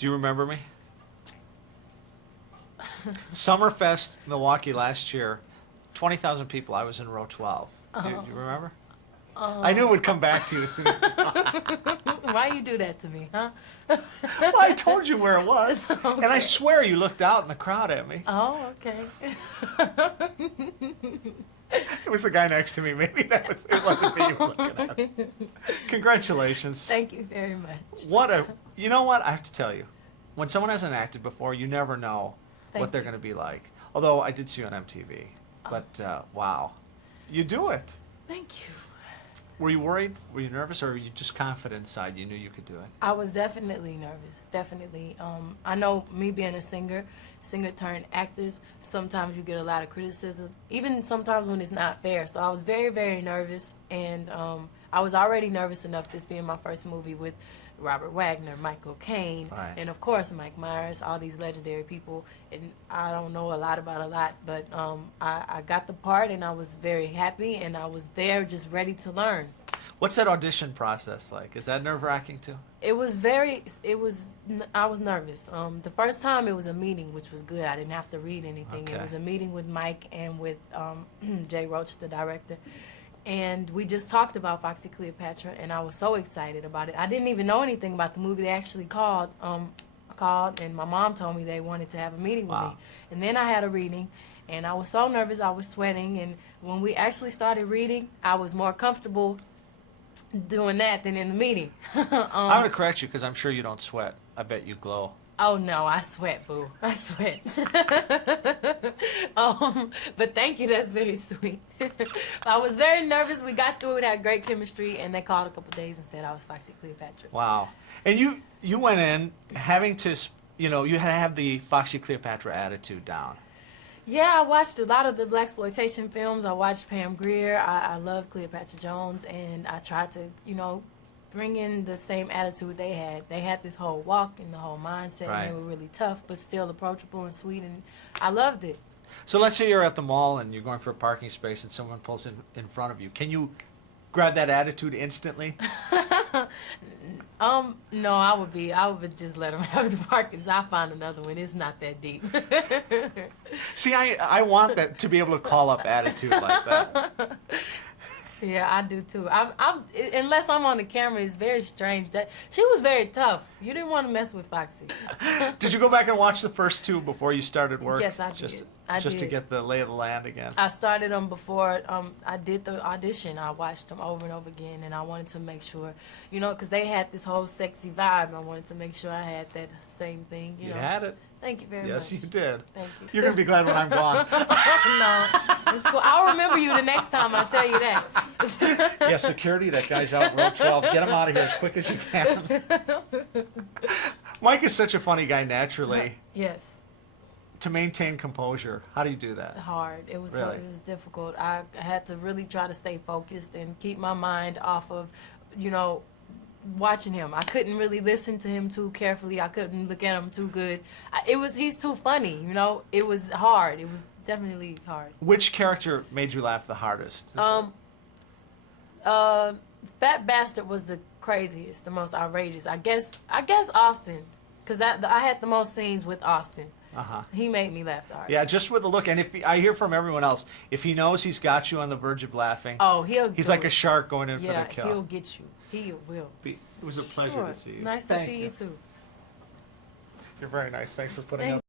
Do you remember me? Summerfest, Milwaukee last year, 20,000 people. I was in row 12. Do you remember? I knew it would come back to you as soon as you saw it. Why you do that to me, huh? Well, I told you where it was. Okay. And I swear you looked out in the crowd at me. Oh, okay. It was the guy next to me. Maybe it wasn't me you were looking at. Congratulations. Thank you very much. You know what? I have to tell you, when someone hasn't acted before, you never know Thank what they're you. going to be like. Although I did see you on MTV. But wow, you do it. Thank you. Were you worried? Were you nervous? Or were you just confident inside you knew you could do it? I was definitely nervous, definitely. I know me being a singer turned actors, sometimes you get a lot of criticism, even sometimes when it's not fair. So I was very, very nervous, and I was already nervous enough, this being my first movie with Robert Wagner, Michael Caine, Right. and of course Mike Myers, all these legendary people. And I don't know a lot about a lot, but I got the part, and I was very happy, and I was there just ready to learn. What's that audition process like? Is that nerve-wracking too? I was nervous. The first time it was a meeting, which was good. I didn't have to read anything. Okay. It was a meeting with Mike and with Jay Roach, the director. And we just talked about Foxy Cleopatra, and I was so excited about it. I didn't even know anything about the movie. They actually called, and my mom told me they wanted to have a meeting with me. And then I had a reading, and I was so nervous. I was sweating, and when we actually started reading, I was more comfortable doing that than in the meeting. I'm going to correct you because I'm sure you don't sweat. I bet you glow. Oh no, I sweat, boo. I sweat. But thank you, that's very sweet. I was very nervous. We got through it, had great chemistry, and they called a couple days and said I was Foxy Cleopatra. Wow. And you went in having to, you had to have the Foxy Cleopatra attitude down. Yeah, I watched a lot of the blaxploitation films. I watched Pam Grier. I love Cleopatra Jones, and I tried to, bring in the same attitude they had. They had this whole walk and the whole mindset, Right. and they were really tough, but still approachable and sweet, and I loved it. So let's say you're at the mall and you're going for a parking space and someone pulls in front of you. Can you grab that attitude instantly? No, I would just let them have the parking. So I'll find another one. It's not that deep. See, I want that to be able to call up attitude like that. Yeah, I do too. Unless I'm on the camera, it's very strange. That she was very tough. You didn't want to mess with Foxy. Did you go back and watch the first two before you started work? Yes, I did. Just to get the lay of the land again. I started them before I did the audition. I watched them over and over again, and I wanted to make sure, because they had this whole sexy vibe, and I wanted to make sure I had that same thing. You had it. Thank you very much. Yes, you did. Thank you. You're going to be glad when I'm gone. No, it's cool. I'll remember you the next time, I tell you that. Yeah, security, that guy's out in row 12. Get him out of here as quick as you can. Mike is such a funny guy naturally. Yes. To maintain composure, how do you do that? Hard. It was Really? it was difficult. I had to really try to stay focused and keep my mind off of, watching him. I couldn't really listen to him too carefully. I couldn't look at him too good. He's too funny, It was hard. It was definitely hard. Which character made you laugh the hardest? Fat Bastard was the craziest, the most outrageous. I guess Austin, because I had the most scenes with Austin. Uh-huh. He made me laugh the hardest. Yeah, just with the look. And I hear from everyone else, if he knows he's got you on the verge of laughing, he's like a shark going in for the kill. Yeah, he'll get you. He will. It was a pleasure Sure. to see you. Nice to see you too. You're very nice. Thanks for putting up.